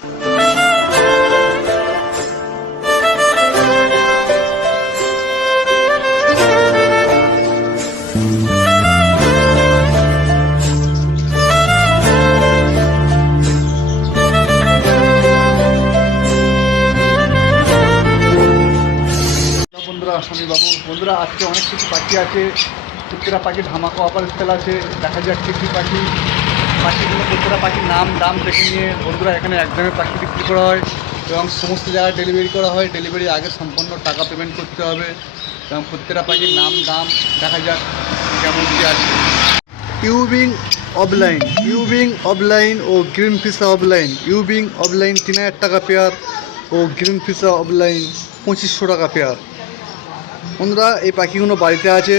বন্ধুরা আমি বাবু বন্ধুরা, আজকে অনেক কিছু পাখি আছে। প্রত্যেকটা পাখির ধামাকা স্পেল আছে। দেখা যাক কী কী পাখি পাখিগুলো প্রত্যেকটা পাখির নাম, দাম দেখে নিয়ে বন্ধুরা এখানে এক একদমই পাখি বিক্রি করা হয় এবং সমস্ত জায়গায় ডেলিভারি করা হয়। ডেলিভারি আগে সম্পূর্ণ টাকা পেমেন্ট করতে হবে এবং প্রত্যেকটা পাখির নাম, দাম দেখা যাক কেমন কী আছে। ইউবিং অফলাইন ইউবিং অফলাইন ও গ্রিন ফিসা অফলাইন ইউবিং অফলাইন তিন হাজার টাকা পেয়ার ও গ্রিন ফিসা অফলাইন পঁচিশশো টাকা পেয়ার বন্ধুরা, এই পাখিগুলো বাড়িতে আছে।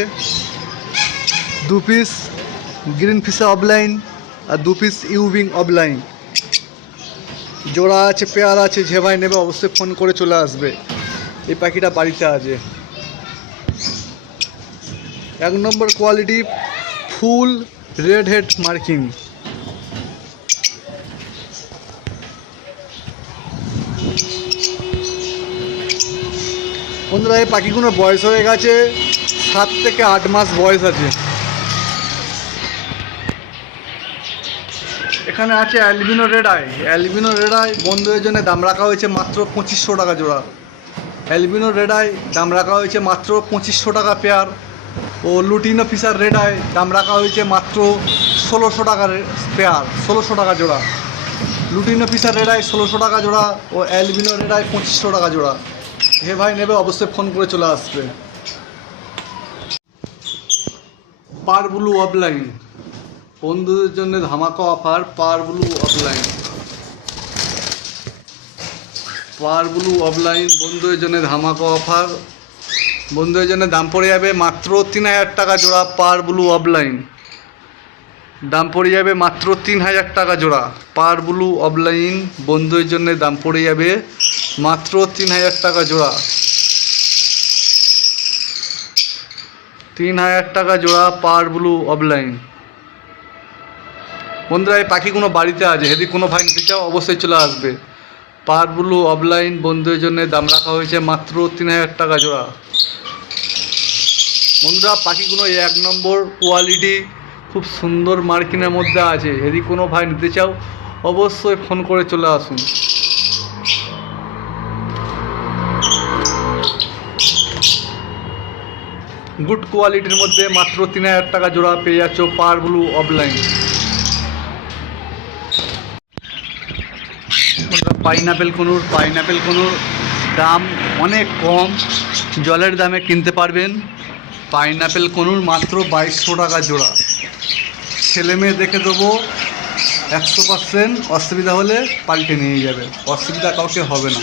দু পিস গ্রিন ফিসা অফলাইন আর দু পিস ইউবিং অফলাইন জোড়া আছে, পেয়ার আছে ভাই নেবে অবশ্যই ফোন করে চলে আসবে। এই পাখিটা বাড়িতে আছে। এক নম্বর quality full red head marking বন্ধুরা, এই পাখিগুলোর বয়স হয়ে গেছে, সাত থেকে আট মাস বয়স আছে। এখানে আছে albino red eye. Albino red eye বন্ধুদের জন্য দাম রাখা হয়েছে মাত্র পঁচিশশো টাকা জোড়া। অ্যালবিনো রেড আই দাম রাখা হয়েছে মাত্র পঁচিশশো টাকা পেয়ার। ও লুটিনো ফিসার রেড আই দাম রাখা হয়েছে মাত্র ষোলোশো টাকা পেয়ার, ষোলোশো টাকা জোড়া। লুটিনো ফিসার রেড আই ষোলোশো টাকা জোড়া ও অ্যালবিনো রেড আই পঁচিশশো টাকা জোড়া। হে ভাই নেবে, অবশ্যই ফোন করে চলে আসবে। Par blue opaline. বন্ধুদের জন্য ধামাকা offer par blue opaline. Par blue opaline বন্ধুদের জন্য ধামাকা অফার। বন্ধুদের জন্য দাম পড়ে যাবে মাত্র তিন হাজার টাকা জোড়া পার ব্লু অফলাইন। দাম পড়ে যাবে মাত্র তিন হাজার টাকা জোড়া পার ব্লু অফলাইন। বন্ধুদের জন্য দাম পড়ে যাবে মাত্র তিন হাজার টাকা জোড়া। তিন হাজার টাকা জোড়া পার ব্লু অফলাইন। বন্ধুরা, এই পাখিগুলো বাড়িতে আছে, যদি কোনো ভাই নিতে চাও, অবশ্যই চলে আসবে। পার ব্লু অফলাইন বন্ধুদের জন্য দাম রাখা হয়েছে মাত্র তিন হাজার টাকা জোড়া। বন্ধুরা, পাখিগুলো এক নম্বর কোয়ালিটি খুব সুন্দর মার্কিনের মধ্যে আছে। যদি কোনো ভাই নিতে চাও, অবশ্যই ফোন করে চলে আসুন। গুড কোয়ালিটির মধ্যে মাত্র তিন হাজার টাকা জোড়া পেয়ে যাচ্ছ par blue opaline. Pineapple conure pineapple conure দাম অনেক কম। জলের দামে কিনতে পারবেন। পাইনাপেল কোনুর মাত্র বাইশশো টাকা জোড়া। ছেলে মেয়ে দেখে দেবো, একশো পার্সেন্ট অসুবিধা হলে পাল্টে নিয়ে যাবে। অসুবিধা কাউকে হবে না।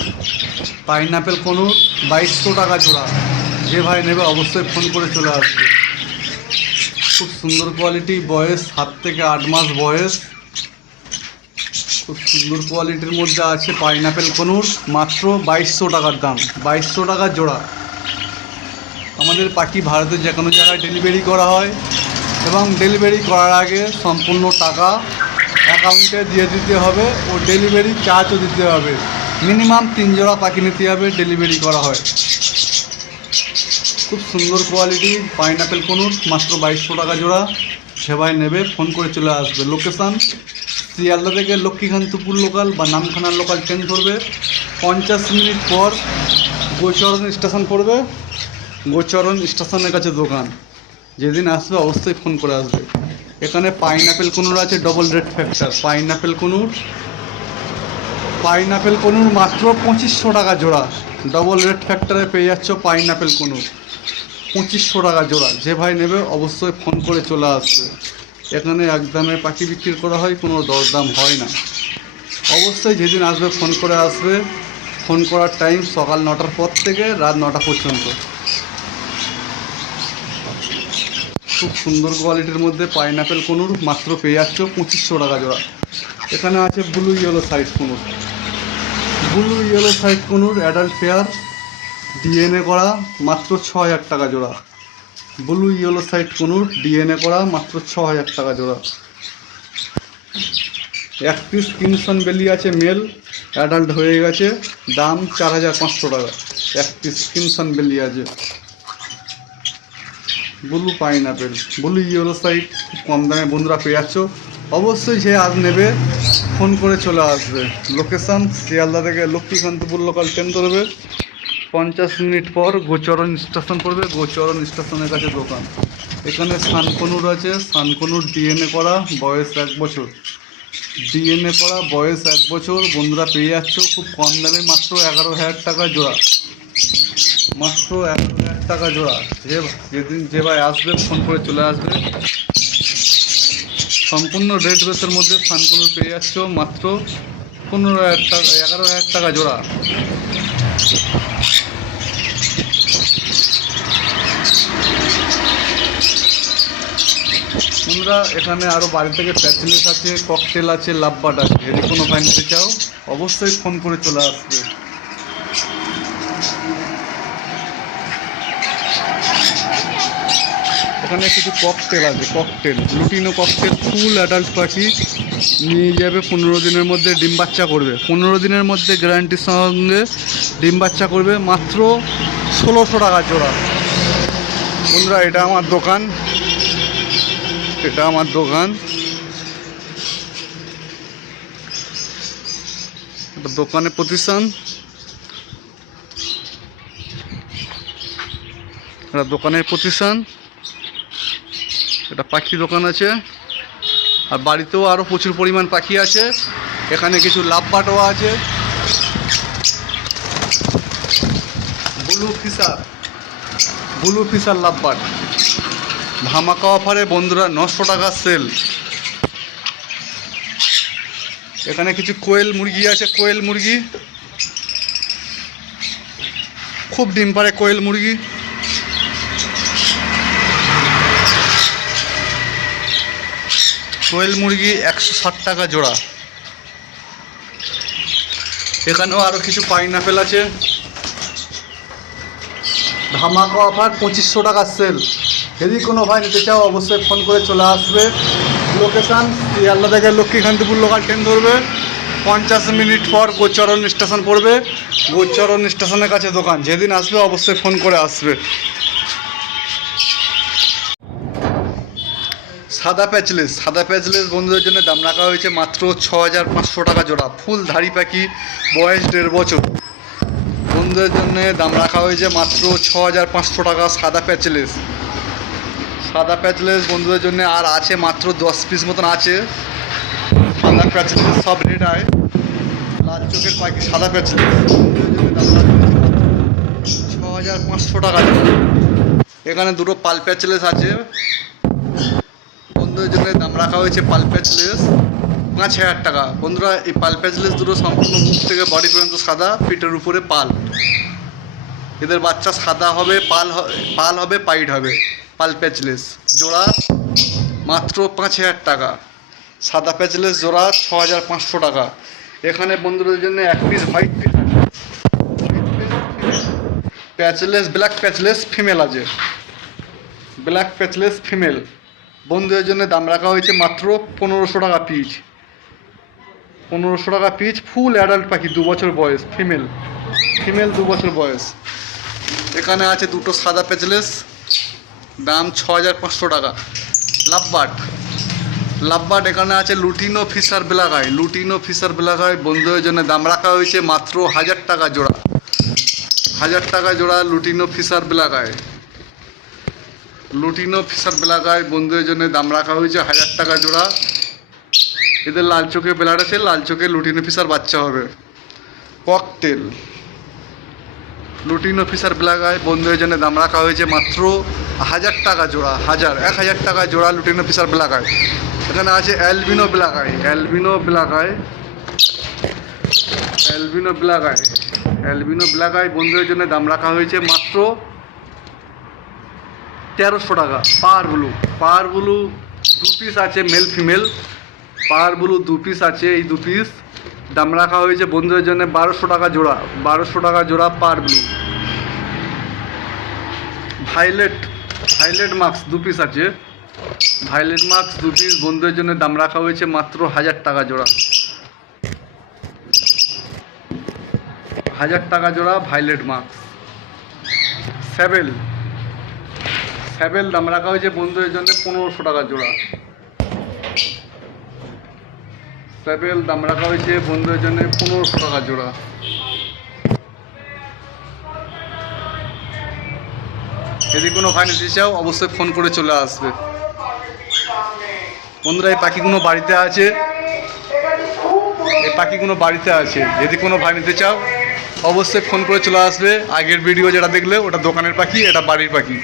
পাইনাপেল কোনুর বাইশশো টাকা জোড়া। যে ভাই নেবে অবশ্যই ফোন করে চলে আসবে। খুব সুন্দর কোয়ালিটি বয়স সাত থেকে আট মাস বয়স। খুব সুন্দর কোয়ালিটির মধ্যে আছে পাইনাপেল কনুর, মাত্র বাইশশো টাকার দাম, বাইশশো টাকা জোড়া। আমাদের পাখি ভারতের যে কোনো জায়গায় ডেলিভারি করা হয় এবং ডেলিভারি করার আগে সম্পূর্ণ টাকা অ্যাকাউন্টে দিয়ে দিতে হবে ও ডেলিভারি চার্জও দিতে হবে। মিনিমাম তিন জোড়া পাখি নিতে হবে ডেলিভারি করা হয়। খুব সুন্দর কোয়ালিটি পাইনাপেল কনুর, মাত্র বাইশশো টাকা জোড়া। সেবাই নেবে ফোন করে চলে আসবে। লোকেশান শিয়ালদা থেকে লক্ষ্মীকান্তপুর লোকাল বা নামখানার লোকাল ট্রেন ধরবে। পঞ্চাশ মিনিট পর গোচরণ স্টেশন পড়বে। গোচরণ স্টেশনের কাছে দোকান। যেদিন আসবে অবশ্যই ফোন করে আসবে। এখানে পাইনাপেল কনুর আছে double red factor pineapple conure. Pineapple conure মাত্র পঁচিশশো টাকা জোড়া। ডবল রেড ফ্যাক্টরে পেয়ে যাচ্ছ পাইনাপেল কনুর। পঁচিশশো টাকা জোড়া। যে ভাই নেবে, অবশ্যই ফোন করে চলে আসবে। এখানে একদমে পাখি বিক্রি করা হয়, কোনো দরদাম হয় না। অবশ্যই যেদিন আসবে ফোন করে আসবে। ফোন করার টাইম সকাল নটার পর থেকে রাত নটা পর্যন্ত। খুব সুন্দর কোয়ালিটির মধ্যে পাইনাপেল কোনুর, মাত্র পেয়ে যাচ্ছ পঁচিশশো টাকা জোড়া। এখানে আছে blue yellow side conure. Blue yellow side conure adult pair DNA করা, মাত্র ছ হাজার টাকা জোড়া। Blue yellow side conure DNA করা, মাত্র ছ হাজার টাকা জোড়া। এক পিস কিমসন বেলি আছে মেল অ্যাডাল্ট হয়ে গেছে, দাম চার হাজার পাঁচশো টাকা। এক পিস কিমসন বেলি আছে। Blue pine pineapple, blue yellow side, খুব কম দামে বন্ধুরা পেয়ে যাচ্ছ। অবশ্যই সে আজ নেবে, ফোন করে চলে আসবে। লোকেশান শিয়ালদা থেকে লক্ষ্মীকান্তপুর লোকাল ট্রেন ধরবে। পঞ্চাশ মিনিট পর গোচরণ স্টেশন পড়বে, গোচরণ স্টেশনের কাছে দোকান। এখানে সানকনুর আছে, সানকনুর ডিএনএ করা, বয়স এক বছর। ডিএনএ করা, বয়স এক বছর, বন্ধুরা পেয়ে যাচ্ছ, খুব কম দামে মাত্র এগারো হাজার টাকা জোড়া। মাত্র এগারো হাজার টাকা জোড়া। যে যেদিন যে ভাই আসবে, ফোন করে চলে আসবে। সম্পূর্ণ রেড বেসের মধ্যে সানকনুর পেয়ে যাচ্ছ, মাত্র পনেরো হাজার টাকা, এগারো হাজার টাকা জোড়া। বন্ধুরা, এখানে আরও বাড়ি থেকে প্যাচেলেস আছে, ককটেল আছে, লাভবাট আছে। যদি কোনো ভাই নিতে চাও, অবশ্যই ফোন করে চলে আসবে। এখানে কিছু ককটেল আছে, cockatiel lutino cockatiel, full adult পাখি নিয়ে যাবে পনেরো দিনের মধ্যে ডিম বাচ্চা করবে। পনেরো দিনের মধ্যে গ্যারান্টির সঙ্গে ডিম বাচ্চা করবে, মাত্র ষোলোশো টাকা জোড়া। বন্ধুরা, এটা আমার দোকান। এটা আমার দোকান। এটা দোকানের প্রতিষ্ঠান। এটা দোকানের প্রতিষ্ঠান। এটা পাখি দোকান আছে। আর বাড়িতেও আরও প্রচুর পরিমাণ পাখি আছে। এখানে কিছু লাভ বাটও আছে। Blue Fischer blue Fischer lovebird ধামাকা অফারে বন্ধুরা নশো টাকা সেল। এখানে কিছু কোয়েল মুরগি আছে, কোয়েল মুরগি। খুব ডিম পারে কোয়েল মুরগি। কোয়েল মুরগি একশো ষাট টাকা জোড়া। এখানেও আরও কিছু পাইনাপেল আছে। ধামাকা অফার পঁচিশশো টাকা সেল। যদি কোনো ভাই নিতে চাও, অবশ্যই ফোন করে চলে আসবে। লোকেশান শিয়ালদা থেকে লক্ষ্মীকান্তপুর লোকাল ট্রেন ধরবে। পঞ্চাশ মিনিট পর গোচরণ স্টেশন পড়বে। গোচরণ স্টেশনের কাছে দোকান। যেদিন আসবে, অবশ্যই ফোন করে আসবে। সাদা প্যাচলেস সাদা প্যাচলেস বন্ধুদের জন্য দাম রাখা হয়েছে মাত্র ছ হাজার পাঁচশো টাকা জোড়া। ফুল ধাড়ি পাখি, বয়স দেড় বছর। বন্ধুদের জন্য দাম রাখা হয়েছে মাত্র ছ হাজার পাঁচশো টাকা সাদা প্যাচলেস সাদা প্যাচলেস বন্ধুদের জন্য আর আছে মাত্র দশ পিস মতন আছে। সাদা প্যাচলেস, সব রেট আয় লাল চোখের পাখি সাদা প্যাচলেস। ছ হাজার পাঁচশো টাকা। এখানে দুটো পাল প্যাচলেস আছে। বন্ধুদের জন্য দাম রাখা হয়েছে পাল প্যাচলেস। পাঁচ হাজার টাকা। বন্ধুরা, এই পাল প্যাচলেস দুটো সম্পূর্ণ মুখ থেকে বডি পর্যন্ত সাদা, পিঠের উপরে পাল। এদের বাচ্চা সাদা হবে, পাল পাল হবে, পাইট হবে। প্যাচলেস জোড়া মাত্র পাঁচ হাজার টাকা। সাদা প্যাচলেস জোড়া ছ হাজার পাঁচশো টাকা। এখানে বন্ধুদের জন্য এক piece white patchless black patchless female আছে। ব্ল্যাক প্যাচলেস ফিমেল বন্ধুদের জন্য দাম রাখা হয়েছে মাত্র পনেরোশো টাকা পিচ পনেরোশো টাকা পিচ ফুল অ্যাডাল্ট পাখি, দু বছর বয়স ফিমেল ফিমেল দু বছর বয়স। এখানে আছে দুটো সাদা প্যাচলেস দাম ছ হাজার পাঁচশো টাকা। লাভবাট লাভবাট এখানে আছে লুটিনো ফিশার বেলাগায় লুটিনো ফিশার বেলাগায় বন্ধুদের জন্য দাম রাখা হয়েছে মাত্র হাজার টাকা জোড়া। হাজার টাকা জোড়া লুটিনো ফিশার বেলাগায় লুটিনো ফিশার বেলাগায় বন্ধুদের জন্য দাম রাখা হয়েছে হাজার টাকা জোড়া। এদের লাল চোখে বেলার আছে, লাল চোখে লুটিনো ফিশার বাচ্চা হবে। ককটেল। লুটিনো অফিসার বেলাগায় বন্ধুদের জন্য দাম রাখা হয়েছে মাত্র হাজার টাকা জোড়া, হাজার, এক হাজার টাকা জোড়া লুটিনো ফিশার বেলাগায় এখানে আছে অ্যালবিনো বেলাগায় অ্যালবিনো বেলাগায় অ্যালবিনো বেলাগায় অ্যালবিনো বেলাগায় বন্ধুদের জন্য দাম রাখা হয়েছে মাত্র তেরোশো টাকা। পার ব্লু পার ব্লু দু পিস আছে মেল ফিমেল পার ব্লু দু পিস আছে এই দু পিস দাম রাখা হয়েছে বন্ধুদের জন্য বারোশো টাকা জোড়া, বারোশো টাকা জোড়া per blue violet violet mask দু পিস আছে। ভাইলেট মাস্ক দু পিস বন্ধুদের জন্য দাম রাখা হয়েছে মাত্র হাজার টাকা জোড়া। হাজার টাকা জোড়া ভাইলেট মাস্ক স্যাবেল স্যাবেল দাম রাখা হয়েছে বন্ধুদের জন্য পনেরোশো টাকা জোড়া। স্যাবেল দাম রাখা হয়েছে বন্ধুদের জন্য পনেরোশো টাকা জোড়া। যদি কোনো ভাই নিতে চাও, অবশ্যই ফোন করে চলে আসবে। বন্ধুরা, এই পাখিগুলো বাড়িতে আছে। এই পাখিগুলো বাড়িতে আছে। যদি কোনো ভাই নিতে চাও, অবশ্যই ফোন করে চলে আসবে। আগের ভিডিও যেটা দেখলে, ওটা দোকানের পাখি, এটা বাড়ির পাখি।